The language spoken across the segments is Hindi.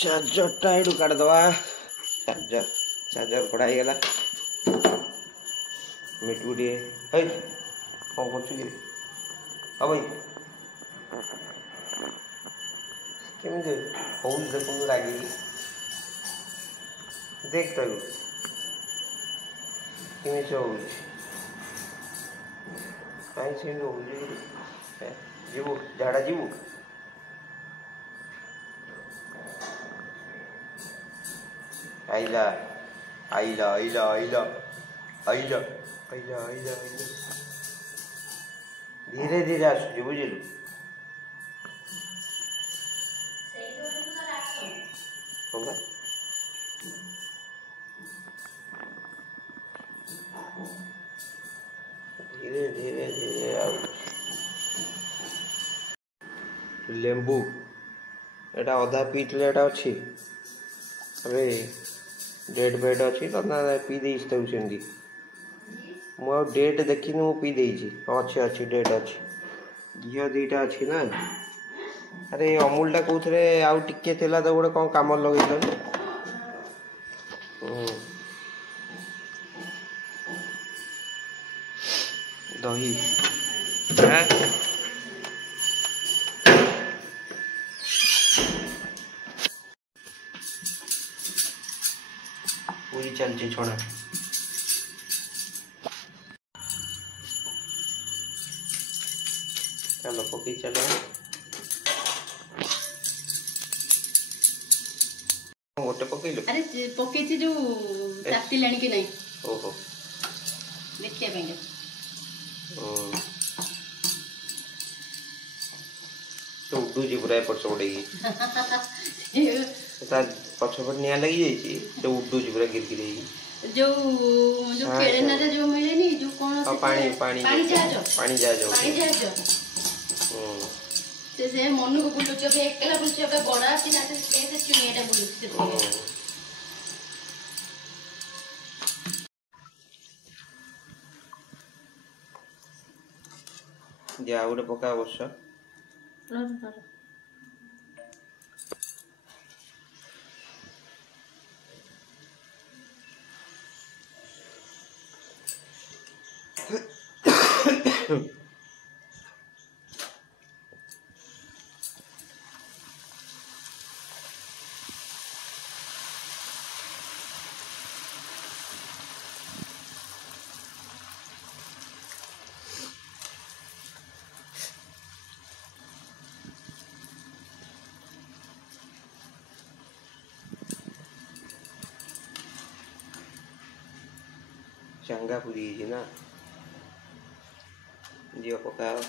चार्जर टा एडू काट दवा चार्जर चार्जर कड़ाई गला मिटू टे हे कौन कर कि हाँ भाई केमी हो देखो रागी देख तो केमी हो कहीं से जीवु झाड़ा जीवु आइला आइला आइला आइला आइला आइला आइला आइला धीरे धीरे आसुची बुझिलु होगा धीरे धीरे धीरे लेंबू एटा अधा पीटले एटा अछि अरे डेट बेड अच्छी तो ना पी दे मु डेट देखी मु पी दे अच्छे अच्छी डेट अच्छी घी दीटा अच्छी ना अरे अमूल टा कौन आउ टिके थिला तो गोटे कौन काम लगे दही पूरी चलती छोड़ा चलो पकी चलो गोटे पकईलु अरे पकईची जो ताती लाणी कि नहीं ओहो देखिए बेंगे तो उडू जी पूरा एपट सब ता पछपट निया लगी जाई तो उडू जी पूरा गिर गिर जो जो खेलना रे जो मिले नहीं जो कौन से पानी पानी पानी जहाज पानी जहाज से मनु को बुलुच बे एकला बुलुच बे बड़ा सी ना से चुनियाटा बुलुच जा उडे पका अवश्य चंगा पूरी ना दियो पकाओ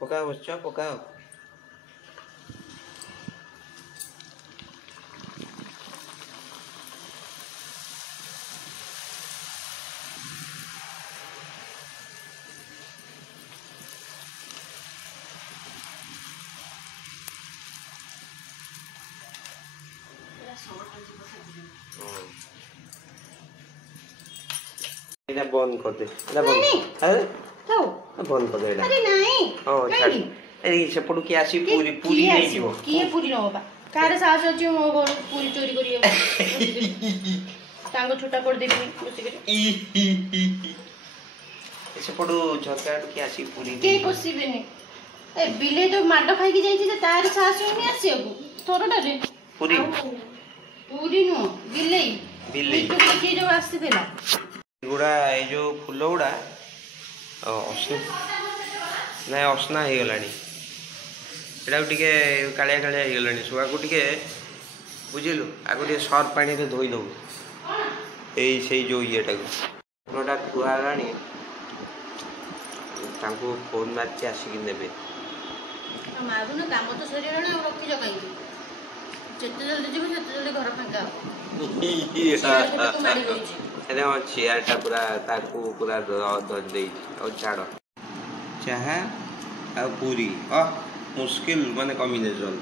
पकाओ बच्चा पकाओ इना बंद कर दे इना बंद अरे तो बंद कर दे इना अरे नहीं ओ छाड़ अरे सेपटू के आसी पूरी पूरी नहीं जीवो किए पूरी न होबा कार साहस अछि मो घर पूरी चोरी करिए टांग छोटा कर देबी बसी करी सेपटू झरकाट के आसी पूरी के कोसीबेनी ए बिले तो माडो खाई के जाई जे तार साहस नहीं आसीबो थोरडा रे पूरी पूरी नो बिले बिले तो के जो आसी देला गुड़ा ये जो फूल गुड़ा ना असना हो गलानी एटा टिके कालिया कालिया हो गलानी सुआ को टिके बुझिलु आगो टिके सर्फ पानी रे धोई दउ एई सेई जो येटा को नोटा खुआ गलानी तांको फोन मारती आसिक नेबे मारू ना काम तो सरी रे रखी जगाई जेते जल्दी जीव सेते जल्दी घर फांका अरे हाँ चेयर टा पूरा ताकू पूरा धर दे छाड़ चाहा आ पूरी मुश्किल माने कॉम्बिनेशन